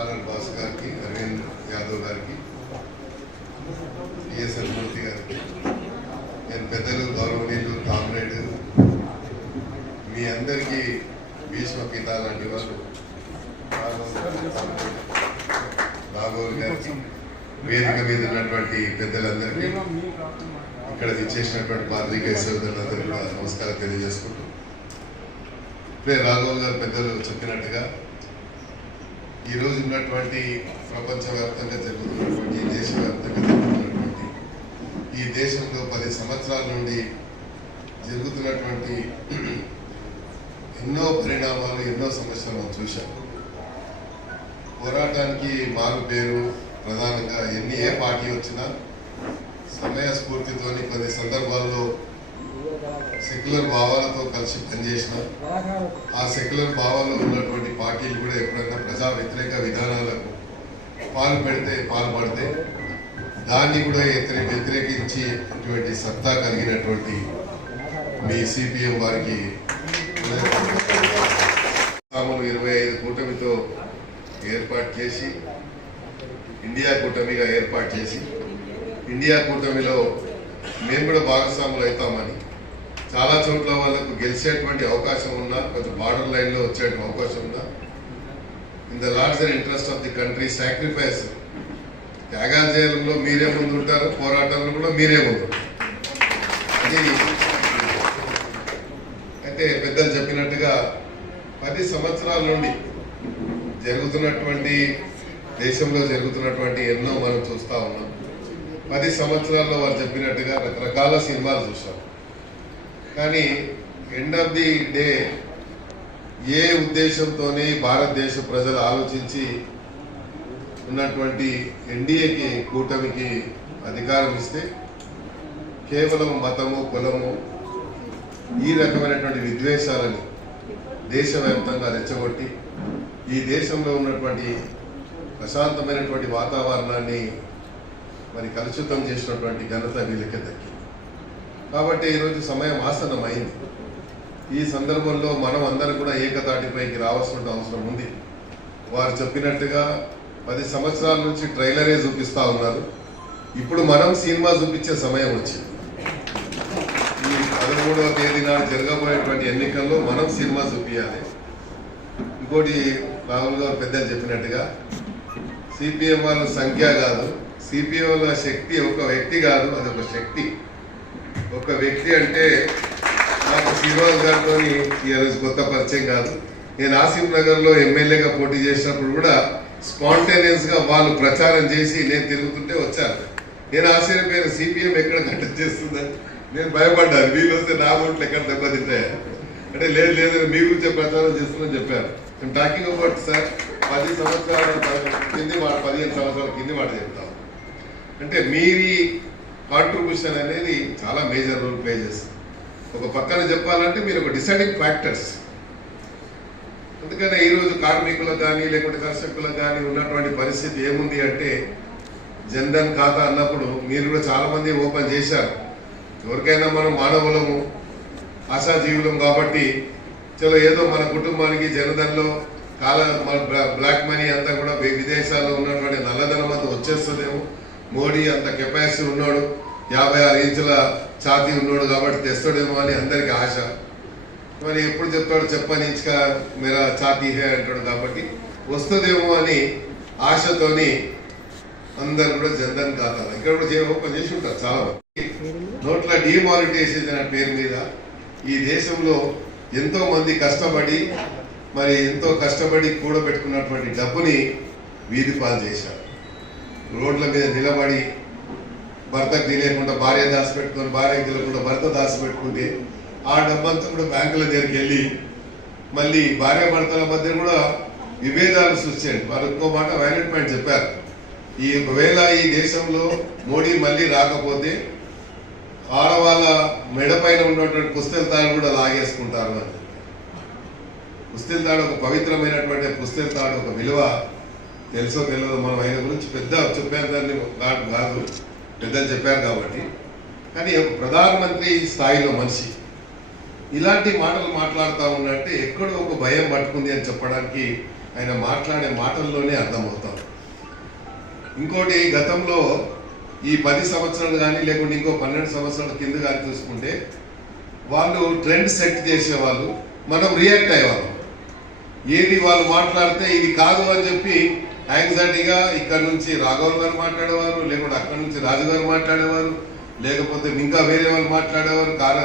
RL boss గారికి అరవింద్ యాదవ్ గారికి BSL మూర్తి గారికి నేను పెద్దలు గౌరవనీయులు కామ్రేడ్ మీ అందరికీ భీష్మ పిత లాంటి వాళ్ళు రాఘవ్ గారికి వేదిక మీద ఉన్నటువంటి పెద్దలందరికీ ఇక్కడ ఇచ్చేసినటువంటి పాత్రికేయ సోదరులందరూ కూడా నమస్కారం తెలియజేసుకుంటూ. ఇప్పుడే రాఘవ్ గారు పెద్దలు చెప్పినట్టుగా ఈ ఉన్నటువంటి ప్రపంచవ్యాప్తంగా జరుగుతున్నటువంటి దేశవ్యాప్తంగా జరుగుతున్నటువంటి ఈ దేశంలో పది సంవత్సరాల నుండి జరుగుతున్నటువంటి ఎన్నో పరిణామాలు ఎన్నో సమస్యలు మనం చూశాం. పోరాటానికి మారు పేరు ప్రధానంగా ఎన్ని ఏ పార్టీ వచ్చినా సమయ స్ఫూర్తితోని కొన్ని సందర్భాల్లో సెక్యులర్ భావాలతో కలిసి పనిచేసిన ఆ సెక్యులర్ భావాల్లో ఉన్నటువంటి పార్టీలు కూడా ఎప్పుడైనా ప్రజా వ్యతిరేక విధానాలకు పాలు పెడితే పాల్పడితే దాన్ని కూడా వ్యతిరే వ్యతిరేకించి అటువంటి సత్తా కలిగినటువంటి మీ సిపిఎం వారికి సాములు ఇరవై ఐదు కూటమితో ఏర్పాటు చేసి ఇండియా కూటమిగా ఏర్పాటు చేసి ఇండియా కూటమిలో మేము కూడా భాగస్వాములు అవుతామని చాలా చోట్ల వాళ్ళకు గెలిచేటువంటి అవకాశం ఉన్నా కొంచెం బార్డర్ లైన్లో వచ్చేటువంటి అవకాశం ఉన్నా in the larger interest of the country sacrifice త్యాగాలు చేయడంలో మీరే ముందు ఉంటారు పోరాటంలో కూడా మీరే ముందు అది అయితే పెద్దలు చెప్పినట్టుగా పది సంవత్సరాల నుండి జరుగుతున్నటువంటి దేశంలో జరుగుతున్నటువంటి ఎన్నో మనం చూస్తూ ఉన్నాం. పది సంవత్సరాల్లో వారు చెప్పినట్టుగా రకరకాల సినిమాలు చూసాం కానీ ఎండ్ ఆఫ్ ది డే ఏ ఉద్దేశంతోనే భారతదేశ ప్రజలు ఆలోచించి ఉన్నటువంటి ఎన్డీఏకి కూటమికి అధికారం ఇస్తే కేవలం మతము కులము ఈ రకమైనటువంటి విద్వేషాలని దేశవ్యాప్తంగా రెచ్చగొట్టి ఈ దేశంలో ఉన్నటువంటి ప్రశాంతమైనటువంటి వాతావరణాన్ని మరి కలుషితం చేసినటువంటి ఘనత వీళ్ళకే దక్కింది. కాబట్టి ఈరోజు సమయం ఆసన్నమైంది. ఈ సందర్భంలో మనం అందరం కూడా ఏకతాటిపైకి రావాల్సిన అవసరం ఉంది. వారు చెప్పినట్టుగా పది సంవత్సరాల నుంచి ట్రైలరే చూపిస్తూ ఉన్నారు. ఇప్పుడు మనం సినిమా చూపించే సమయం వచ్చింది. ఈ పదమూడవ తేదీ నాడు జరగబోయేటువంటి ఎన్నికల్లో మనం సినిమా చూపించాలి ఇంకోటి రాహుల్ గారు పెద్దలు చెప్పినట్టుగా సిపిఎం వాళ్ళ సంఖ్య కాదు. సిపిఎం వాళ్ళ శక్తి ఒక వ్యక్తి కాదు అది ఒక శక్తి. ఒక వ్యక్తి అంటే నాకు శ్రీనివాస్ గారితో కొత్త పరిచయం కాదు. నేను ఆసిఫ్ నగర్లో ఎమ్మెల్యేగా పోటీ చేసినప్పుడు కూడా స్పాంటేనియస్గా వాళ్ళు ప్రచారం చేసి నేను తిరుగుతుంటే వచ్చాను నేను ఆశ్చర్యపోయాను సిపిఎం ఎక్కడ కంటెక్ట్ చేస్తుందని నేను భయపడ్డాను. వీళ్ళు వస్తే నా ఓట్లు ఎక్కడ దెబ్బతింటాయా? అంటే లేదు లేదు మీ గురించే ప్రచారం చేస్తుందని చెప్పారు. నేను టాకింగ్ అబౌట్ సార్ పది సంవత్సరాల కింది మాట పదిహేను సంవత్సరాల కింది మాట చెప్తాం అంటే మీది కాంట్రిబ్యూషన్ అనేది చాలా మేజర్ రోల్ ప్లే చేస్తుంది. ఒక పక్కన చెప్పాలంటే మీరు ఒక డిసైడింగ్ ఫ్యాక్టర్స్ అందుకనే ఈరోజు కార్మికులకు కానీ లేకుంటే కర్షకులకు కానీ ఉన్నటువంటి పరిస్థితి ఏముంది అంటే జన్ధన్ ఖాతా అన్నప్పుడు మీరు కూడా చాలామంది ఓపెన్ చేశారు. ఎవరికైనా మనం మానవులము ఆశాజీవులం కాబట్టి చలో ఏదో మన కుటుంబానికి జనధన్లో కాల మన బ్లాక్ మనీ అంతా కూడా విదేశాల్లో ఉన్నటువంటి నల్లధనం అంతా వచ్చేస్తుందేమో. మోడీ అంత కెపాసిటీ ఉన్నాడు. యాభై ఆరు ఇంచుల ఛాతీ ఉన్నాడు కాబట్టి తెస్తాడేమో అని అందరికి ఆశ. మరి ఎప్పుడు చెప్తాడు చెప్పని ఇంచుక మేరా ఛాతీ హే అంటాడు కాబట్టి వస్తుందేమో అని ఆశతోని అందరు కూడా జన్ధన్ ఖాతాలు ఇక్కడ కూడా ఓపెన్ చేసి ఉంటారు చాలా మంది. నోట్ల డిమానిటైజేషన్ అనే పేరు మీద ఈ దేశంలో ఎంతో మంది కష్టపడి మరి ఎంతో కష్టపడి కూడబెట్టుకున్నటువంటి డబ్బుని వీధి పాలు చేశారు. రోడ్ల మీద నిలబడి భర్తకు తెలియకుండా భార్య దాచిపెట్టుకొని భార్యకు తెలియకుండా భర్త దాచిపెట్టుకుంటే ఆ డబ్బంతా కూడా బ్యాంకుల దగ్గరికి వెళ్ళి మళ్ళీ భార్య భర్తల మధ్య కూడా విభేదాలు సృష్టించండి వారు ఇంకో మాట వైలెంట్ పాయింట్ చెప్పారు. ఈ ఒకవేళ ఈ దేశంలో మోడీ మళ్ళీ రాకపోతే ఆడవాళ్ళ మెడ పైన ఉన్నటువంటి పుస్తల తాడు కూడా లాగేసుకుంటారు అని. పుస్తల తాడు ఒక పవిత్రమైనటువంటి పుస్తల తాడు ఒక విలువ. తెలుసో తెలియదో మనం ఆయన గురించి పెద్ద చెప్పేదాన్ని కాదు కాదు. పెద్దలు చెప్పారు కాబట్టి. కానీ ఒక ప్రధానమంత్రి స్థాయిలో మనిషి. ఇలాంటి మాటలు మాట్లాడుతూ ఉన్నట్టే ఎక్కడో ఒక భయం పట్టుకుంది అని చెప్పడానికి ఆయన మాట్లాడే మాటల్లోనే అర్థమవుతాం. ఇంకోటి గతంలో ఈ పది సంవత్సరాలు కానీ లేకుంటే ఇంకో పన్నెండు సంవత్సరాల కింద కానీ చూసుకుంటే వాళ్ళు ట్రెండ్ సెట్ చేసేవాళ్ళు మనం రియాక్ట్ అయ్యేవాళ్ళం. ఏది వాళ్ళు మాట్లాడితే ఇది కాదు అని చెప్పి యాంగ్జైటీగా ఇక్కడ నుంచి రాఘవ్ గారు మాట్లాడేవారు లేకుంటే అక్కడ నుంచి రాజు గారు మాట్లాడేవారు లేకపోతే ఇంకా వేరే వాళ్ళు మాట్లాడేవారు కార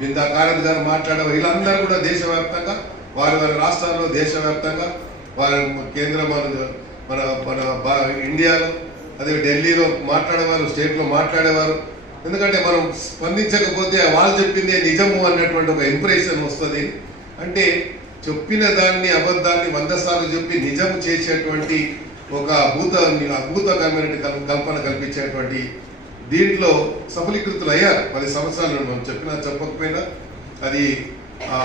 బిందా కారత్ గారు మాట్లాడేవారు. వీళ్ళందరూ కూడా దేశవ్యాప్తంగా వారి వారి రాష్ట్రాల్లో దేశవ్యాప్తంగా వారి కేంద్ర మన మన మన ఇండియాలో అదే ఢిల్లీలో మాట్లాడేవారు స్టేట్లో మాట్లాడేవారు. ఎందుకంటే మనం స్పందించకపోతే వాళ్ళు చెప్పిందే నిజము అన్నటువంటి ఒక ఇంప్రెషన్ వస్తుంది. అంటే చెప్పిన దాన్ని అబద్ధాన్ని వంద సార్లు చెప్పి నిజం చేసేటువంటి ఒక భూత అద్భుతకరమైన కల్పన కల్పించేటువంటి దీంట్లో సఫలీకృతులు అయ్యారు. పది సంవత్సరాలు మనం చెప్పినా చెప్పకపోయినా అది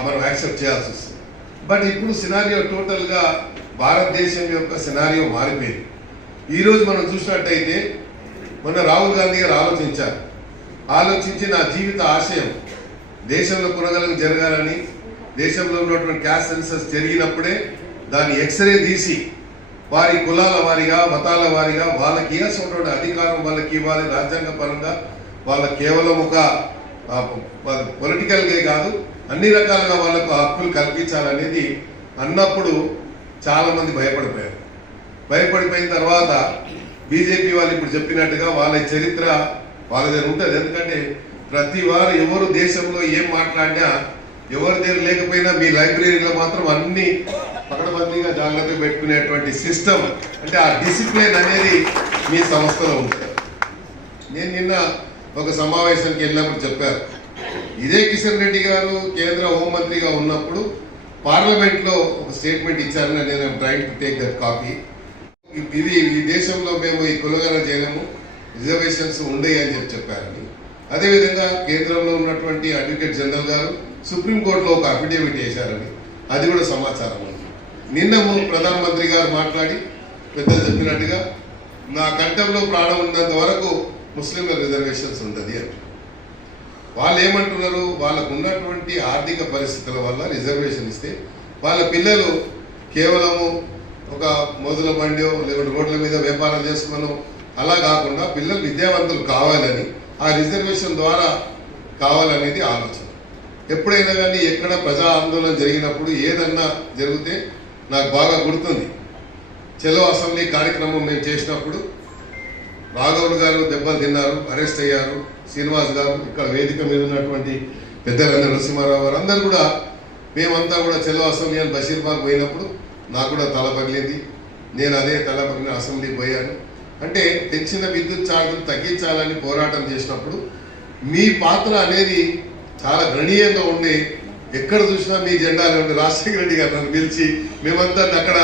మనం యాక్సెప్ట్ చేయాల్సి వస్తుంది. బట్ ఇప్పుడు సినారియో టోటల్గా భారతదేశం యొక్క సినారియో మారిపోయింది. ఈరోజు మనం చూసినట్టయితే మొన్న రాహుల్ గాంధీ గారు ఆలోచించారు. ఆలోచించి నా జీవిత ఆశయం దేశంలో కొనగలం జరగాలని దేశంలో ఉన్నటువంటి క్యాష్ సెన్సస్ జరిగినప్పుడే దాన్ని ఎక్స్రే తీసి వారి కులాల వారిగా మతాల వారిగా వాళ్ళకి ఇవ్వాల్సినటువంటి అధికారం వాళ్ళకి ఇవ్వాలి రాజ్యాంగ పరంగా? వాళ్ళ కేవలం ఒక పొలిటికల్గా కాదు అన్ని రకాలుగా వాళ్ళకు హక్కులు కల్పించాలనేది అన్నప్పుడు చాలామంది భయపడిపోయారు. భయపడిపోయిన తర్వాత బీజేపీ వాళ్ళు ఇప్పుడు చెప్పినట్టుగా వాళ్ళ చరిత్ర వాళ్ళ దగ్గర ఉంటుంది. ఎందుకంటే ప్రతి వారు ఎవరు దేశంలో ఏం మాట్లాడినా ఎవరి దగ్గర లేకపోయినా మీ లైబ్రరీలో మాత్రం అన్ని పకడబందీగా జాగ్రత్తగా పెట్టుకునేటువంటి సిస్టమ్ అంటే ఆ డిసిప్లిన్ అనేది మీ సంస్థలో ఉంటుంది. నేను నిన్న ఒక సమావేశానికి వెళ్ళినప్పుడు చెప్పారు ఇదే కిషన్ రెడ్డి గారు కేంద్ర హోంమంత్రిగా ఉన్నప్పుడు పార్లమెంట్లో ఒక స్టేట్మెంట్ ఇచ్చారని నేను trying to take that copy. ఇది ఈ దేశంలో మేము ఈ కులగన చేయలేము రిజర్వేషన్స్ ఉండేవి అని చెప్పి చెప్పారని అదేవిధంగా కేంద్రంలో ఉన్నటువంటి అడ్వకేట్ జనరల్ గారు సుప్రీంకోర్టులో ఒక అఫిడేవిట్ చేశారని అది కూడా సమాచారం ఉంది నిన్న ప్రధానమంత్రి గారు మాట్లాడి పెద్దలు చెప్పినట్టుగా నా కంఠంలో ప్రాణం ఉన్నంత వరకు ముస్లింల రిజర్వేషన్స్ ఉంటుంది అని వాళ్ళు ఏమంటున్నారు? వాళ్ళకు ఉన్నటువంటి ఆర్థిక పరిస్థితుల వల్ల రిజర్వేషన్ ఇస్తే వాళ్ళ పిల్లలు కేవలము ఒక మొదల బండియో లేకుంటే రోడ్ల మీద వ్యాపారం చేసుకోను అలా కాకుండా పిల్లలు విద్యావంతులు కావాలని ఆ రిజర్వేషన్ ద్వారా కావాలనేది ఆలోచన. ఎప్పుడైనా కానీ ఎక్కడ ప్రజా ఆందోళన జరిగినప్పుడు ఏదన్నా జరిగితే నాకు బాగా గుర్తుంది. చెలో అసెంబ్లీ కార్యక్రమం మేము చేసినప్పుడు రాఘవులు గారు దెబ్బలు తిన్నారు అరెస్ట్ అయ్యారు శ్రీనివాస్ గారు ఇక్కడ వేదిక మీద ఉన్నటువంటి పెద్దలందరూ నరసింహారావు గారు అందరు కూడా మేమంతా కూడా చెలో అసెంబ్లీ అని బషీర్బాగ్ పోయినప్పుడు నాకు కూడా తల పగిలింది. నేను అదే తల పగిలిన అసెంబ్లీకి పోయాను. అంటే తెచ్చిన విద్యుత్ ఛార్జీలు తగ్గించాలని పోరాటం చేసినప్పుడు మీ పాత్ర అనేది చాలా గణనీయంగా ఉండే ఎక్కడ చూసినా మీ జెండాలు ఉండి రాజశేఖర రెడ్డి గారు నన్ను పిలిచి మేమంతా అక్కడ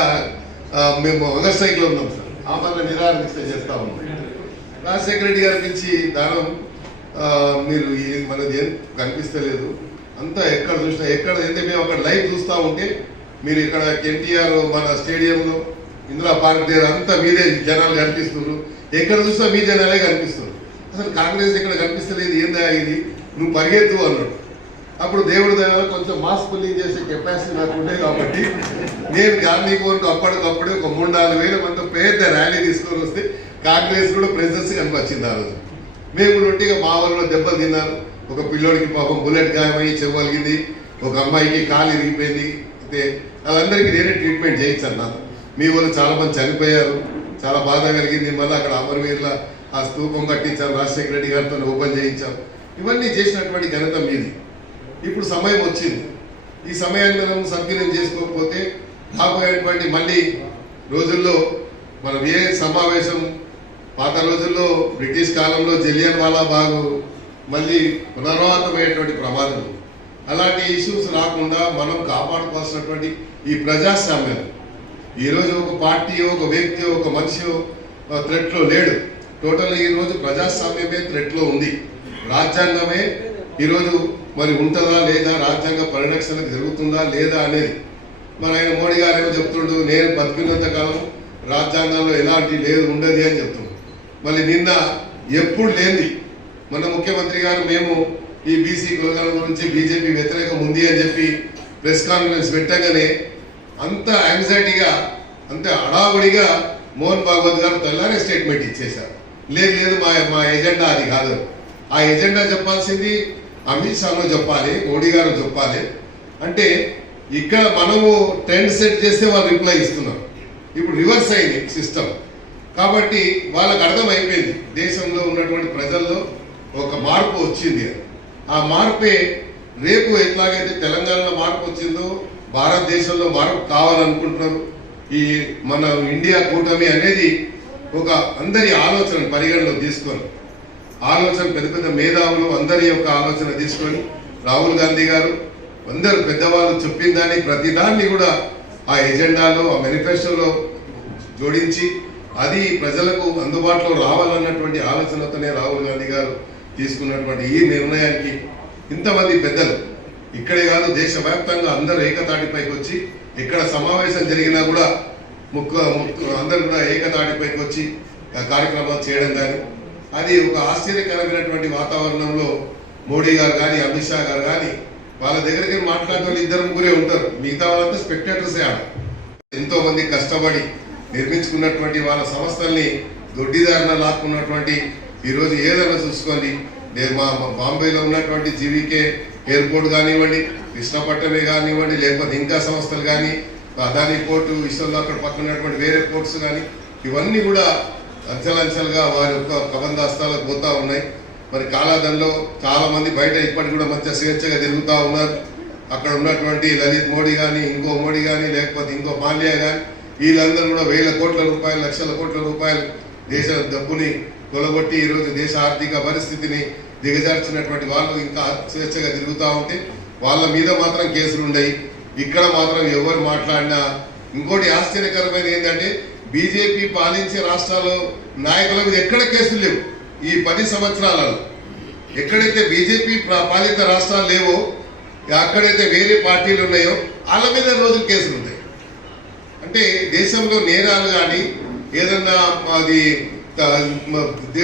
మేము వంగర్ సైకిల్ ఉన్నాం సార్. ఆ మళ్ళీ నిరాదీక్ష చేస్తా ఉన్నాం. రాజశేఖర రెడ్డి గారు పిలిచి దానం మీరు మనది ఏం కనిపిస్తలేదు. అంతా ఎక్కడ చూసినా ఎక్కడ అంటే మేము అక్కడ లైవ్ చూస్తూ ఉంటే మీరు ఇక్కడ ఎన్టీఆర్ మన స్టేడియంలో ఇందిరా పార్క్ దగ్గర అంతా మీరే జనాలు కనిపిస్తున్నారు. ఎక్కడ చూసినా మీ జనాలే కనిపిస్తున్నారు. అసలు కాంగ్రెస్ ఇక్కడ కనిపిస్తలేదు ఏందా ఇది? నువ్వు పరిగెత్తు అన్నాడు. అప్పుడు దేవుడి దయ కొంచెం మాస్ పుల్లింగ్ చేసే కెపాసిటీ నాకు ఉండే కాబట్టి నేను గాంధీ కోరుకు అప్పటికప్పుడు ఒక మూడు నాలుగు వేల మంది పెద్ద ర్యాలీ తీసుకొని వస్తే కాంగ్రెస్ కూడా ప్రెసిడెన్సీ కనిపించింది ఆ రోజు. మేము ఉంటే మా వాళ్ళు దెబ్బలు తిన్నారు ఒక పిల్లోడికి పాపం బుల్లెట్ గాయమయ్యి చెవ్వలిగింది ఒక అమ్మాయికి కాలు ఇరిగిపోయింది అయితే వాళ్ళందరికీ నేనే ట్రీట్మెంట్ చేయించాను మీ వాళ్ళు చాలా మంది చనిపోయారు. చాలా బాధ కలిగింది. మళ్ళీ అక్కడ అమరవీరుల ఆ స్తూపం కట్టించాం రాజశేఖర రెడ్డి గారితో ఓపెన్ చేయించాం ఇవన్నీ చేసినటువంటి ఘనత మీది. ఇప్పుడు సమయం వచ్చింది. ఈ సమయాన్ని మనం సద్వినియోగం చేసుకోకపోతే రాబోయేటువంటి మళ్ళీ రోజుల్లో మనం ఏ సమావేశం పాత రోజుల్లో బ్రిటిష్ కాలంలో జలియన్ వాలా బాగు మళ్ళీ పునరావృతమయ్యేటువంటి ప్రమాదం. అలాంటి ఇష్యూస్ రాకుండా మనం కాపాడుకోవాల్సినటువంటి ఈ ప్రజాస్వామ్యం. ఈరోజు ఒక పార్టీ ఒక వ్యక్తి ఒక మనిషి థ్రెట్లో లేడు. టోటల్ ఈ రోజు ప్రజాస్వామ్యమే థ్రెట్లో ఉంది. రాజ్యాంగమే ఈరోజు మరి ఉంటుందా లేదా రాజ్యాంగ పరిరక్షణ జరుగుతుందా లేదా అనేది. మరి ఆయన మోడీ గారు ఏమో చెప్తుండు నేను బతికినంత కాలం రాజ్యాంగంలో ఎలాంటి లేదు ఉండదు అని చెప్తున్నాడు మళ్ళీ నిన్న ఎప్పుడు లేనిది. మన ముఖ్యమంత్రి గారు మేము ఈ బీసీ కులగల గురించి బీజేపీ వ్యతిరేకం ఉంది అని చెప్పి ప్రెస్ కాన్ఫరెన్స్ పెట్టగానే అంత యాంగ్జైటీగా అంత అడావుడిగా మోహన్ భాగవత్ గారు తెల్లారే స్టేట్మెంట్ ఇచ్చేశారు. లేదు లేదు మా మా ఎజెండా అది కాదు. ఆ ఎజెండా చెప్పాల్సింది అమిత్ షాలో చెప్పాలి మోడీ గారు చెప్పాలి. అంటే ఇక్కడ మనము ట్రెండ్ సెట్ చేస్తే వాళ్ళు రిప్లై ఇస్తున్నారు. ఇప్పుడు రివర్స్ అయింది సిస్టమ్ కాబట్టి వాళ్ళకు అర్థమైపోయింది. దేశంలో ఉన్నటువంటి ప్రజల్లో ఒక మార్పు వచ్చింది. ఆ మార్పే రేపు ఎట్లాగైతే తెలంగాణలో మార్పు వచ్చిందో భారతదేశంలో మార్పు కావాలనుకుంటున్నారు. ఈ మన ఇండియా కూటమి అనేది ఒక అందరి ఆలోచన పరిగణలో తీసుకొని ఆలోచన పెద్ద పెద్ద మేధావులు అందరి యొక్క ఆలోచన తీసుకొని రాహుల్ గాంధీ గారు అందరు పెద్దవాళ్ళు చెప్పిన దాన్ని ప్రతి దాన్ని కూడా ఆ ఎజెండాలో ఆ మేనిఫెస్టోలో జోడించి అది ప్రజలకు అందుబాటులో రావాలన్నటువంటి ఆలోచనతోనే రాహుల్ గాంధీ గారు తీసుకున్నటువంటి ఈ నిర్ణయానికి ఇంతమంది పెద్దలు ఇక్కడే కాదు దేశవ్యాప్తంగా అందరూ ఏకతాటిపైకి వచ్చి ఇక్కడ సమావేశం జరిగినా కూడా ముక్కు ముక్కు అందరూ కూడా ఏకతాటిపైకి వచ్చి ఆ కార్యక్రమాలు చేయడం కానీ అది ఒక ఆశ్చర్యకరమైనటువంటి వాతావరణంలో మోడీ గారు కానీ అమిత్ షా గారు కానీ వాళ్ళ దగ్గరికి మాట్లాడే వాళ్ళు ఇద్దరు ముగ్గురే ఉంటారు. మిగతా వాళ్ళంతా స్పెక్టేటర్సే ఆడ. ఎంతో మంది కష్టపడి నిర్మించుకున్నటువంటి వాళ్ళ సంస్థల్ని దొడ్డిదారిన లాక్కున్నటువంటి ఈరోజు ఏదైనా చూసుకోండి. నేను మా బాంబేలో ఉన్నటువంటి జీవీకే ఎయిర్పోర్ట్ కానివ్వండి కృష్ణపట్టణమే కానివ్వండి లేకపోతే ఇంకా సంస్థలు కానీ అదాని పోర్టు విశ్వంలో అక్కడ పక్కన ఉన్నటువంటి వేరే పోర్ట్స్ కానీ ఇవన్నీ కూడా అంచెలంచెలుగా వారి యొక్క కబందాస్తాలకు పోతా ఉన్నాయి. మరి కాలాదంలో చాలా మంది బయట ఇప్పటికి కూడా మంచిగా స్వేచ్ఛగా తిరుగుతూ ఉన్నారు. అక్కడ ఉన్నటువంటి లలిత్ మోడీ కానీ ఇంకో మోడీ కానీ లేకపోతే ఇంకో మాల్యా కానీ వీళ్ళందరూ కూడా వేల కోట్ల రూపాయలు లక్షల కోట్ల రూపాయలు దేశ డబ్బుని కొలగొట్టి ఈరోజు దేశ ఆర్థిక పరిస్థితిని దిగజార్చినటువంటి వాళ్ళు ఇంకా స్వేచ్ఛగా తిరుగుతూ ఉంటే వాళ్ళ మీద మాత్రం కేసులు ఉన్నాయి ఇక్కడ మాత్రం ఎవరు మాట్లాడినా ఇంకోటి ఆశ్చర్యకరమైన ఏంటంటే బీజేపీ పాలించే రాష్ట్రాల్లో నాయకుల మీద ఎక్కడ కేసులు లేవు? ఈ పది సంవత్సరాలలో. ఎక్కడైతే బీజేపీ ప్రా- పాలిత రాష్ట్రాలు లేవో అక్కడైతే వేరే పార్టీలు ఉన్నాయో వాళ్ళ మీద రోజు కేసులు ఉంటాయి. అంటే దేశంలో నేరాలు కానీ ఏదన్నా అది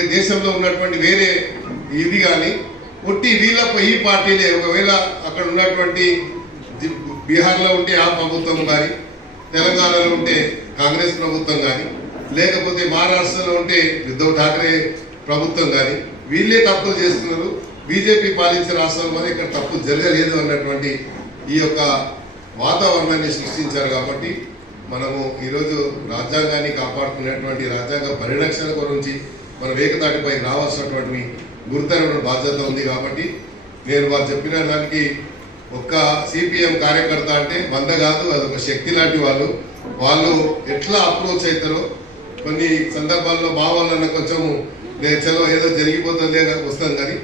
దేశంలో ఉన్నటువంటి వేరే ఇది కానీ ఒట్టి వీళ్ళ ఈ పార్టీలే. ఒకవేళ అక్కడ ఉన్నటువంటి బీహార్లో ఉంటే ఆ ప్రభుత్వం కానీ తెలంగాణలో ఉంటే కాంగ్రెస్ ప్రభుత్వం కానీ లేకపోతే మహారాష్ట్రలో ఉంటే ఉద్ధవ్ ఠాకరే ప్రభుత్వం కానీ వీళ్ళే తప్పులు చేస్తున్నారు. బీజేపీ పాలించే రాష్ట్రాల ఇక్కడ తప్పులు జరగలేదు అన్నటువంటి ఈ యొక్క వాతావరణాన్ని సృష్టించారు కాబట్టి మనము ఈరోజు రాజ్యాంగాన్ని కాపాడుకునేటువంటి రాజ్యాంగ పరిరక్షణ గురించి మన ఏకతాటిపై రావాల్సినటువంటి గురుతరమైన బాధ్యత ఉంది కాబట్టి నేను వారు చెప్పిన దానికి ఒక్క సిపిఎం కార్యకర్త అంటే వంద కాదు అదొక శక్తి లాంటి వాళ్ళు. వాళ్ళు ఎట్లా అప్రోచ్ అవుతారో కొన్ని సందర్భాల్లో బావాలన్నా కొంచెం నేను చలో ఏదో జరిగిపోతుంది వస్తాం కానీ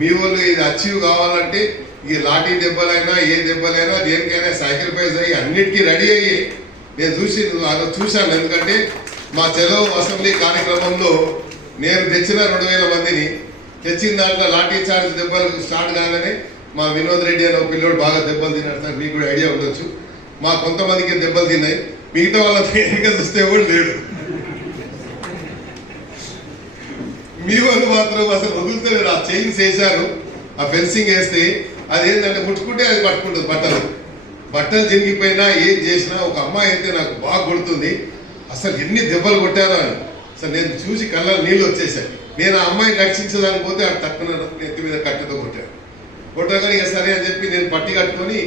మీ వాళ్ళు ఇది అచీవ్ కావాలంటే ఈ లాఠీ దెబ్బలైనా ఏ దెబ్బలైనా దేనికైనా సాక్రిఫైస్ అయ్యి అన్నిటికీ రెడీ అయ్యి. నేను చూసి అలా చూశాను. ఎందుకంటే మా చెలో అసెంబ్లీ కార్యక్రమంలో నేను తెచ్చిన రెండు వేల మందిని తెచ్చిన దాంట్లో లాఠీ చార్జ్ దెబ్బలు స్టార్ట్ కాగానే మా వినోద్ రెడ్డి అనే ఒక పిల్లోడు బాగా దెబ్బలు తిన్నాడు సార్. మీకు కూడా ఐడియా ఉండొచ్చు. మా కొంతమందికి దెబ్బలు తిన్నాయి. మిగతా వాళ్ళ వెనుక చూస్తే కూడా లేడు. మీ వాళ్ళు మాత్రం అసలు వదులుతలేరు. ఆ చైన్స్ వేశారు ఆ ఫెన్సింగ్ వేస్తే అది ఏంటంటే ముట్టుకుంటే అది పట్టుకుంటుంది బట్టలు. బట్టలు జరిగిపోయినా ఏం చేసినా ఒక అమ్మాయి అయితే నాకు బాగా కొడుతుంది. అసలు ఎన్ని దెబ్బలు కొట్టారో అని. అసలు నేను చూసి కళ్ళ నీళ్ళు వచ్చేసాయి. నేను ఆ అమ్మాయిని రక్షించడానికి పోతే ఆ తక్కువ నెత్తి మీద కట్టెతో కొట్టాను కొట్టగానే ఇక సరే అని చెప్పి నేను పట్టి కట్టుకొని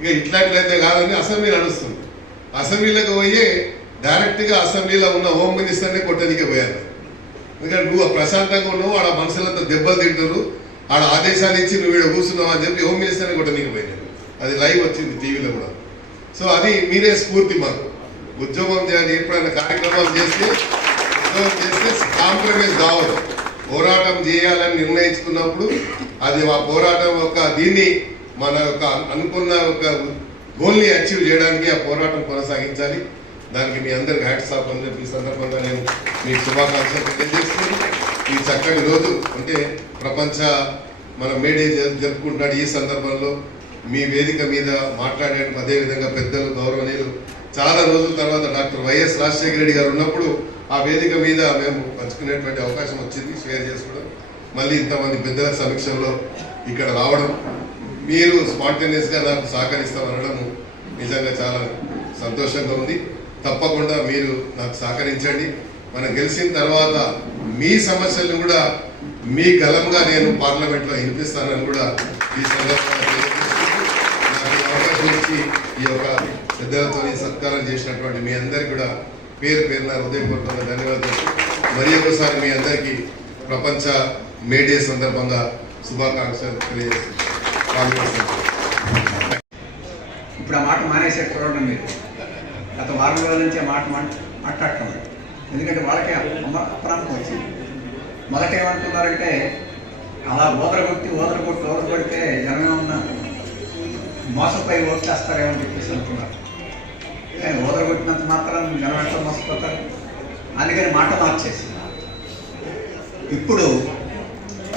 ఇక ఇట్లాంటిలైతే కాదని అసలు మీరు నడుస్తుంది అసెంబ్లీలోకి పోయి డైరెక్ట్గా అసెంబ్లీలో ఉన్న హోమ్ మినిస్టర్నే కొట్టడానికి పోయాను ఎందుకంటే నువ్వు ప్రశాంతంగా ఉన్నావు ఆడ మనుషులంతా దెబ్బలు తింటారు ఆడ ఆదేశాలు ఇచ్చి నువ్వు ఇక్కడ కూర్చున్నావు అని చెప్పి హోమ్ మినిస్టర్ని కూడా నీకు అది లైవ్ వచ్చింది టీవీలో కూడా. సో అది మీరే స్ఫూర్తి మాకు. ఉద్యోగం చేయాలి ఎప్పుడైనా కార్యక్రమాలు చేస్తే ఉద్యోగం చేస్తే కాంప్రమైజ్ కావద్దు. పోరాటం చేయాలని నిర్ణయించుకున్నప్పుడు అది ఆ పోరాటం యొక్క దీన్ని మన యొక్క అనుకున్న ఒక గోల్ని అచీవ్ చేయడానికి ఆ పోరాటం కొనసాగించాలి. దానికి మీ అందరికి హ్యాట్స్ ఆఫ్ అని చెప్పి ఈ సందర్భంగా నేను మీకు శుభాకాంక్షలు తెలియజేస్తున్నాను. ఈ చక్కటి రోజు అంటే ప్రపంచ మన మేడే జరుపుకుంటాడు ఈ సందర్భంలో. మీ వేదిక మీద మాట్లాడేయడం అదేవిధంగా పెద్దలు గౌరవనీయులు. చాలా రోజుల తర్వాత డాక్టర్ వైఎస్ రాజశేఖర రెడ్డి గారు ఉన్నప్పుడు ఆ వేదిక మీద మేము పంచుకునేటువంటి అవకాశం వచ్చింది షేర్ చేసుకోవడం. మళ్ళీ ఇంతమంది పెద్దల సమీక్షలో ఇక్కడ రావడం. మీరు స్పాంటేనియస్గా నాకు సహకరిస్తామనడము నిజంగా చాలా సంతోషంగా ఉంది. తప్పకుండా మీరు నాకు సహకరించండి. మనం గెలిచిన తర్వాత మీ సమస్యలను కూడా మీ గలంగా నేను పార్లమెంట్లో వినిపిస్తానని కూడా ఈ సందర్భంగా గురించి ఈ అవకాశం ఇచ్చి ఈ యొక్క పెద్దలతో సత్కారం చేసినటువంటి మీ అందరికీ కూడా పేరు పేరున హృదయపూర్వకంగా ధన్యవాదాలు మరి ఒకసారి మీ అందరికీ ప్రపంచ మేడే సందర్భంగా శుభాకాంక్షలు తెలియజేస్తున్నాను. ఇప్పుడు ఆ మాట మానేసారు చూడండి మీరు. గత వారం రోజుల నుంచి ఆ మాట మాట్- మాట్లాడటం ఎందుకంటే వాళ్ళకే అమ- అప్రాంతం వచ్చింది మొదట ఏమంటున్నారంటే అలా ఓదర కొట్టి ఓదర కొట్టి ఓదర కొడితే జనమే ఉన్న మోసపోయి ఓట్లేస్తారేమో అని చెప్పేసి అనుకున్నారు. కానీ ఓదర కొట్టినంత మాత్రం జనం ఎట్లా మోసపోతారు? అందుకని మాట మార్చేసి. ఇప్పుడు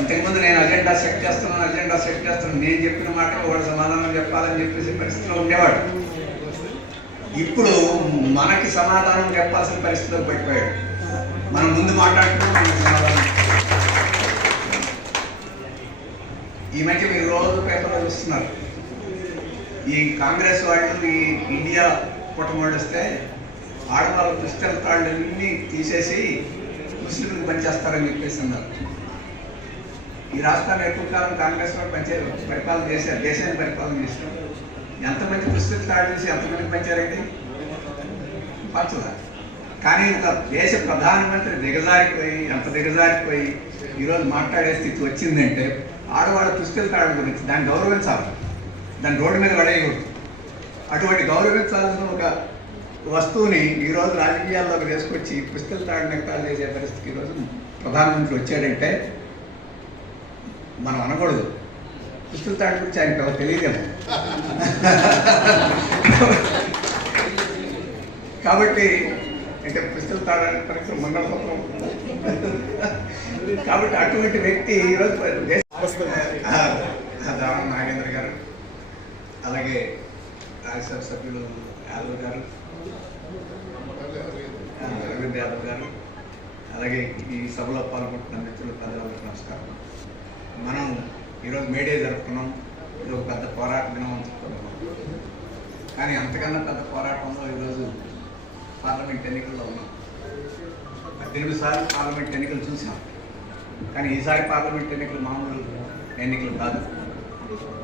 ఇంతకుముందు నేను అజెండా సెట్ చేస్తున్నాను అజెండా సెట్ చేస్తున్నాను. నేను చెప్పిన మాట వాడు సమాధానం చెప్పాలని చెప్పేసి పరిస్థితిలో ఉండేవాడు. ఇప్పుడు మనకి సమాధానం చెప్పాల్సిన పరిస్థితిలో పడిపోయాడు మనం ముందు మాట్లాడుతున్నాం మనకి సమాధానం ఈ మధ్య మీరు రోజు పేపర్లో చూస్తున్నారు. ఈ కాంగ్రెస్ వాళ్ళు ఈ ఇండియా కుటుంబాలు వస్తే ఆడవాళ్ళ క్రిస్టల్ తీసేసి ముస్లింలకు పనిచేస్తారని చెప్పేసి అన్నారు. ఈ రాష్ట్రాన్ని ఎక్కువ కాలం కాంగ్రెస్ వాళ్ళు పంచారు పరిపాలన చేశారు. దేశాన్ని పరిపాలన చేశారు. ఎంతమంది పుస్తకాలు తాడు చేసి ఎంతమంది పంచారండి పంచదా కానీ ఇంత దేశ ప్రధానమంత్రి దిగజారిపోయి ఎంత దిగజారిపోయి ఈరోజు మాట్లాడే స్థితి వచ్చిందంటే ఆడవాళ్ళ పుస్తకాలు తాడడం గురించి దాన్ని గౌరవించాలి. దాన్ని రోడ్డు మీద పడేయకూడదు. అటువంటి గౌరవించాల్సిన ఒక వస్తువుని ఈరోజు రాజకీయాల్లోకి తీసుకొచ్చి పుస్తకాలు తాడు చేసే పరిస్థితికి ఈరోజు ప్రధానమంత్రి వచ్చాడంటే మనం అనకూడదు. పుస్తకాలు తాడు గురించి ఆయనకి ఎవరు తెలియదేమో. కాబట్టి అంటే పుస్తకాలు తాడడానికి పరిస్థితి మంగళసూత్రం కాబట్టి అటువంటి వ్యక్తి ఈరోజు దానం నాగేంద్ర గారు అలాగే రాజ్యసభ సభ్యులు యాదవ్ గారు అరవింద్ యాదవ్ గారు అలాగే ఈ సభలో పాల్గొంటున్న మిత్రులు పెద్దవాళ్ళకి నమస్కారం. మనం ఈరోజు మేడే జరుపుకున్నాం. ఇది ఒక పెద్ద పోరాట దినం అని చెప్పుకున్నాం కానీ అంతకన్నా పెద్ద పోరాటంలో ఈరోజు పార్లమెంట్ ఎన్నికల్లో ఉన్నాం. పద్దెనిమిది సార్లు పార్లమెంట్ ఎన్నికలు చూసాం. కానీ ఈసారి పార్లమెంట్ ఎన్నికలు మామూలు ఎన్నికలు కాదు.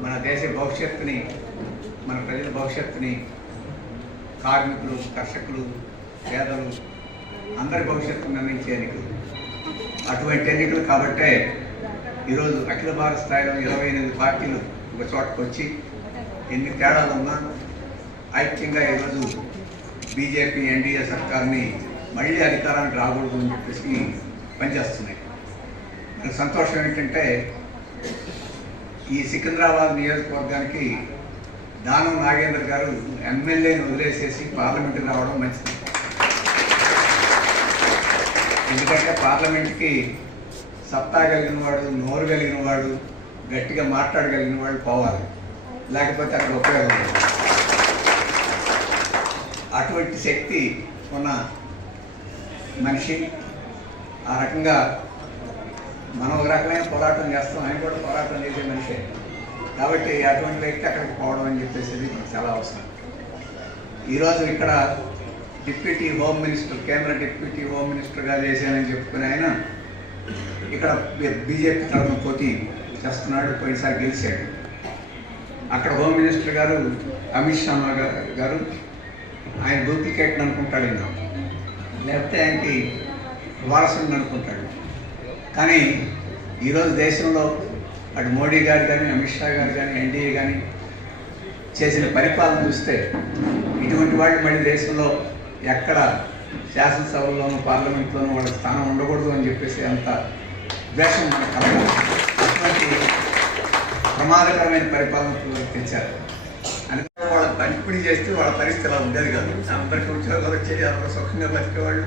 మన దేశ భవిష్యత్తుని మన ప్రజల భవిష్యత్తుని కార్మికులు కర్షకులు పేదలు అందరి భవిష్యత్తు నిర్ణయించే ఎన్నికలు. అటువంటి ఎన్నికలు కాబట్టే ఈరోజు అఖిల భారత స్థాయిలో ఇరవై ఎనిమిది పార్టీలు ఒక చోటకు వచ్చి ఎన్ని తేడాలు ఉన్నా ఐక్యంగా ఈరోజు బీజేపీ ఎన్డీఏ సర్కార్ని మళ్ళీ అధికారానికి రాకూడదు అని చెప్పేసి పనిచేస్తున్నాయి. నాకు సంతోషం ఏంటంటే ఈ సికింద్రాబాద్ నియోజకవర్గానికి దానం నాగేంద్ర గారు ఎమ్మెల్యేని వదిలేసేసి పార్లమెంట్కి రావడం మంచిది. ఎందుకంటే పార్లమెంట్కి సత్తా కలిగిన వాడు నోరు కలిగిన వాడు గట్టిగా మాట్లాడగలిగిన వాడు పోవాలి. లేకపోతే అక్కడ ఉపయోగం అటువంటి శక్తి ఉన్న మనిషి ఆ రకంగా మనం ఒక రకమైన పోరాటం చేస్తాం ఆయన కూడా పోరాటం చేసే మనిషే. కాబట్టి అటువంటి వ్యక్తి అక్కడికి పోవడం అని చెప్పేసి మనకు చాలా అవసరం. ఈరోజు ఇక్కడ డిప్యూటీ హోమ్ మినిస్టర్ కేంద్ర డిప్యూటీ హోమ్ మినిస్టర్గా చేశానని చెప్పుకుని ఆయన ఇక్కడ బీజేపీ తరఫున పోటీ చేస్తున్నాడు పోయినసారి గెలిచాడు అక్కడ హోమ్ మినిస్టర్ గారు అమిత్ షా గారు ఆయన డూప్లికేట్ అనుకుంటాడు ఈయన. లేకపోతే ఆయనకి వారసుని అనుకుంటాడు కానీ ఈరోజు దేశంలో అటు మోడీ గారు కానీ అమిత్ షా గారు కానీ ఎన్డీఏ కానీ చేసిన పరిపాలన చూస్తే ఇటువంటి వాళ్ళు మళ్ళీ దేశంలో ఎక్కడ శాసనసభల్లోనూ పార్లమెంట్లోనూ వాళ్ళ స్థానం ఉండకూడదు అని చెప్పేసి అంత ద్వేషం మనకు అటువంటి ప్రమాదకరమైన పరిపాలన తెచ్చారు. అందుకని వాళ్ళ పంపిణీ చేస్తే వాళ్ళ పరిస్థితి అలా ఉండేది కాదు. అందరికీ ఉద్యోగాలు వచ్చేది అందరూ సుఖంగా బతికేవాళ్ళు.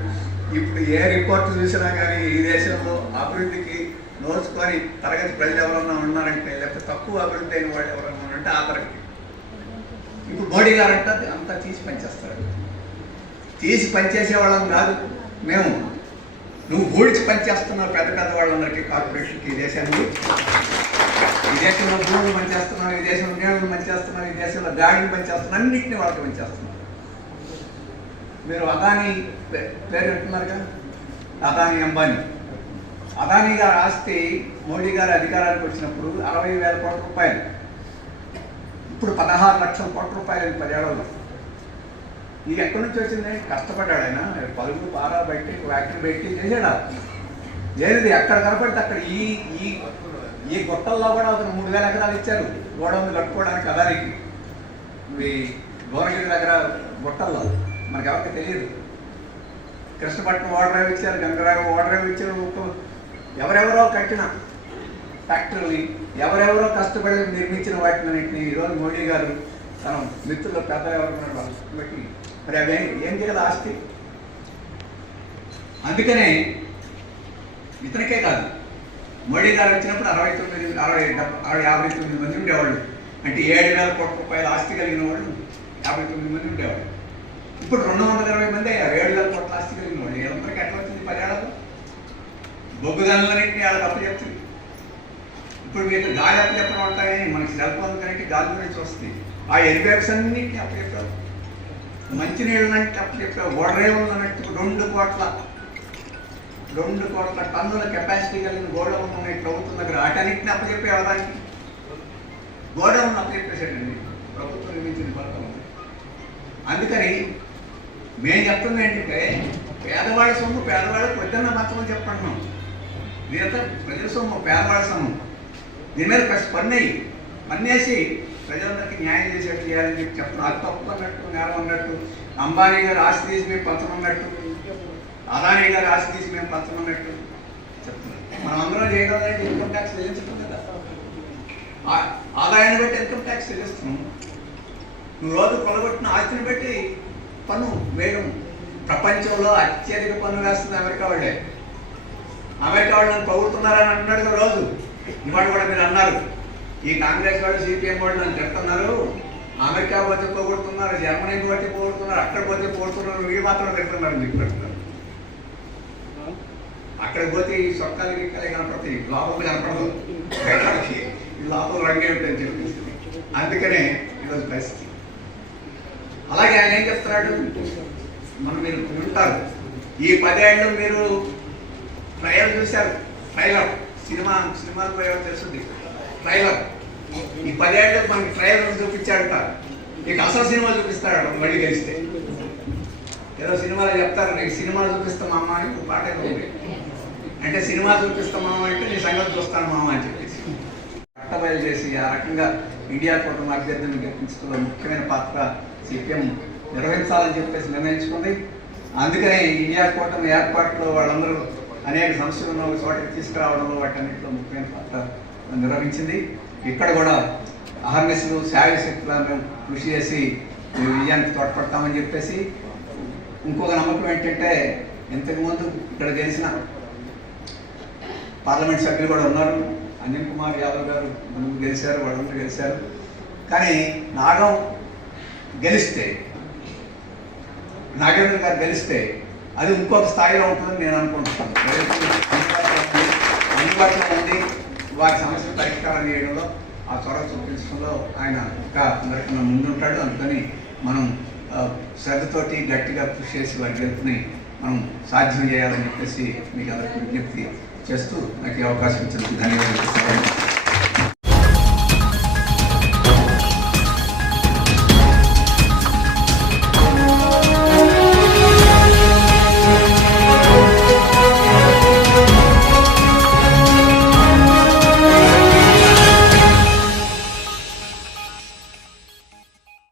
ఇప్పుడు ఏ రిపోర్ట్ చూసినా కానీ ఈ దేశంలో అభివృద్ధికి నోచుకొని తరగతి ప్రజలు ఎవరన్నా ఉన్నారంటే లేకపోతే తక్కువ అభివృద్ధి అయిన వాళ్ళు ఎవరన్నా ఉన్నారంటే ఆ తరగతి ఇప్పుడు మోడీ గారంటే అంతా తీసి పనిచేస్తారు. తీసి పనిచేసే వాళ్ళం కాదు. మేము నువ్వు ఊడ్చి పనిచేస్తున్నావు పెద్ద పెద్ద వాళ్ళందరికీ కార్పొరేషన్కి ఈ దేశానికి ఈ దేశంలో భూములు పనిచేస్తున్నావు ఈ దేశంలో నీళ్ళు పనిచేస్తున్నావు ఈ దేశంలో దాడిని పనిచేస్తున్నావు అన్నింటినీ వాళ్ళకి పనిచేస్తున్నావు. మీరు అదాని పే- పేరు పెట్టున్నారుగా అదాని అంబానీ. అదానీ గారి ఆస్తి మోడీ గారి అధికారానికి వచ్చినప్పుడు అరవై వేల కోట్ల రూపాయలు. ఇప్పుడు పదహారు లక్షల కోట్ల రూపాయలు పదేళ్ళలో. ఇది ఎక్కడి నుంచి వచ్చింది? కష్టపడ్డాడు ఆయన పలుగు పారా బయట ఫ్యాక్టరీ పెట్టి చేసాడు లేదు ఎక్కడ కనపడితే అక్కడ. ఈ ఈ ఈ గొట్టల్లో కూడా అతను మూడు వేల ఎకరాలు ఇచ్చారు. గోడౌన్ కట్టుకోవడానికి అదానికి. ఇవి గోరగిరి దగ్గర గొట్టల్లో. మనకు ఎవరికి తెలియదు. కృష్ణపట్నం ఓడరేవు ఇచ్చారు గంగరావు ఓడరేవు ఇచ్చారు. ఎవరెవరో కట్టిన ఫ్యాక్టరీని ఎవరెవరో కష్టపడి నిర్మించిన వాటిని ఈరోజు మోడీ గారు తన మిత్రులు పెద్ద ఎవరున్నారు వాళ్ళు బట్టి మరి అవి ఏం- చేయాలి ఆస్తి? అందుకనే ఇతనికే కాదు. మోడీ గారు వచ్చినప్పుడు అరవై తొమ్మిది అరవై అరవై యాభై తొమ్మిది మంది ఉండేవాళ్ళు. అంటే ఏడు వేల కోట్ల రూపాయల ఆస్తి కలిగిన వాళ్ళు యాభై తొమ్మిది మంది ఉండేవాళ్ళు. ఇప్పుడు రెండు వందల ఇరవై మంది అయ్యారు. ఏడు వేల కోట్ల ఆస్తి కలిగిన వాళ్ళు. వీళ్ళందరికీ ఎట్లా వచ్చింది పదేళ్ళకు బొగ్గుదానులన్నింటినీ వాళ్ళకి అప్పు చెప్తుంది. ఇప్పుడు మీకు గాలి అప్పు చెప్పడం ఉంటాయి మనకి సెల్ ఫోన్ కనెక్ట్ గాలి గురించి వస్తుంది. ఆ ఎయిర్బ్యాగ్స్ అన్నింటినీ అప్పు చెప్తారు మంచినీళ్ళు అంటే అప్పుడు చెప్పే ఓడరేవులు అన్నట్టు రెండు కోట్ల రెండు కోట్ల టన్నుల కెపాసిటీ కలిగిన గోడౌన్ ఉన్నట్టు ప్రభుత్వం దగ్గర. వాటన్నింటిని గోడ అవడానికి గోడౌన్ అప్పచెప్పేసాడండి ప్రభుత్వం నిర్మించిన పథకం అందుకని మేము చెప్తుంది ఏంటంటే పేదవాళ్ళ సొమ్ము పేదవాడికి పొద్దున్న మాత్రమే చెప్పంటున్నాం ఇదంతా ప్రజల సొమ్ము పేదవాళ్ళ సొమ్ము. దీని మీద ప్రశ్న పన్నేసి ప్రజలందరికీ న్యాయం చేసేట్టు చేయాలని చెప్పి చెప్పు అది తప్పు అన్నట్టు నేరం అన్నట్టు అంబానీ గారు ఆస్తి తీసి మేము పంచమన్నట్టు అదానీ గారు ఆస్తి తీసి మేము పంచమన్నట్టు చెప్తున్నాం. మనం అందరం చేయగలంటే ఇన్కమ్ ట్యాక్స్ చెల్లించడం కదా. ఆదాయాన్ని బట్టి ఇన్కమ్ ట్యాక్స్ చెల్లిస్తున్నాం. నువ్వు రోజు కొలగొట్టిన ఆస్తిని బట్టి పన్ను వేయడం. ప్రపంచంలో అత్యధిక పన్ను వేస్తుంది అమెరికా వాళ్ళే. అమెరికా వాళ్ళు నన్ను పగులుతున్నారని అన్నాడు రోజు. ఇవాళ కూడా మీరు అన్నారు. ఈ కాంగ్రెస్ వాళ్ళు సిపిఎం వాళ్ళు నన్ను చెప్తున్నారు అమెరికా పోతే పోగొడుతున్నారు జర్మనీకి పోతే పోగొడుతున్నారు అక్కడ పోతే పోగొడుతున్నారు వీళ్ళు మాత్రం తింటున్నారు మీకు పెడుతున్నారు అక్కడ పోతే ఈ సొక్కాలు గిక్కలే కనపడతాయి లోపల కనపడదు. ఈ లోపల రంగు ఏమిటని చెప్పేసి. అందుకనే ఈరోజు పరిస్థితి. అలాగే ఆయన ఏం చెప్తున్నాడు? మనం మీరు ఉంటారు. ఈ పదేళ్ళు మీరు ట్రయల్ చూశారు. ట్రైలర్. సినిమా సినిమాలు పోయేవారు తెలుస్తుంది ట్రైలర్. ఈ పదేళ్ళకి మనకి ట్రైలర్ చూపించాడట. నీకు అసలు సినిమా చూపిస్తాడు మళ్ళీ కలిస్తే ఏదో సినిమాలో చెప్తారు నీకు సినిమా చూపిస్తాం మామ అని ఒక పాట ఉంది. అంటే సినిమా చూపిస్తాం మామ అంటే నీ సంగతి చూస్తాను మామ అని చెప్పేసి. పట్టబయలు చేసి ఆ రకంగా ఇండియా కూటమి అభ్యర్థిని గెలిపించడంలో ముఖ్యమైన పాత్ర సిపిఎం నిర్వహించాలని చెప్పేసి నిర్ణయించుకుంది. అందుకనే ఇండియా కూటమి ఏర్పాటులో వాళ్ళందరూ అనేక సమస్యలను ఒక చోటకి తీసుకురావడంలో వాటన్నింటిలో ముఖ్యమైన పాత్ర నిర్వహించింది. ఇక్కడ కూడా అహర్నిశలు శారీ శక్తుల మేము కృషి చేసి మీ విజయానికి తోడ్పడతామని చెప్పేసి ఇంకొక నమ్మకం ఏంటంటే ఇంతకుముందు ఇక్కడ గెలిచిన పార్లమెంట్ సభ్యులు కూడా ఉన్నారు. అనిల్ కుమార్ యాదవ్ గారు ముందు గెలిచారు వాళ్ళందరూ గెలిచారు. కానీ నాగం గెలిస్తే నాగేంద్ర గారు గెలిస్తే అది ఇంకొక స్థాయిలో ఉంటుందని నేను అనుకుంటున్నాను. అందుబాటులో వారి సమస్యలు పరిష్కారం చేయడంలో ఆ చొరవ చూపించడంలో ఆయన ఇంకా అందరికన్నా ముందుంటాడు. అందుకని మనం శ్రద్ధతోటి గట్టిగా కృషి చేసి వారి గెలుపుని మనం సాధ్యం చేయాలని చెప్పేసి మీకు అందరికీ విజ్ఞప్తి చేస్తూ నాకు ఈ అవకాశం ఇచ్చినందుకు ధన్యవాదాలు.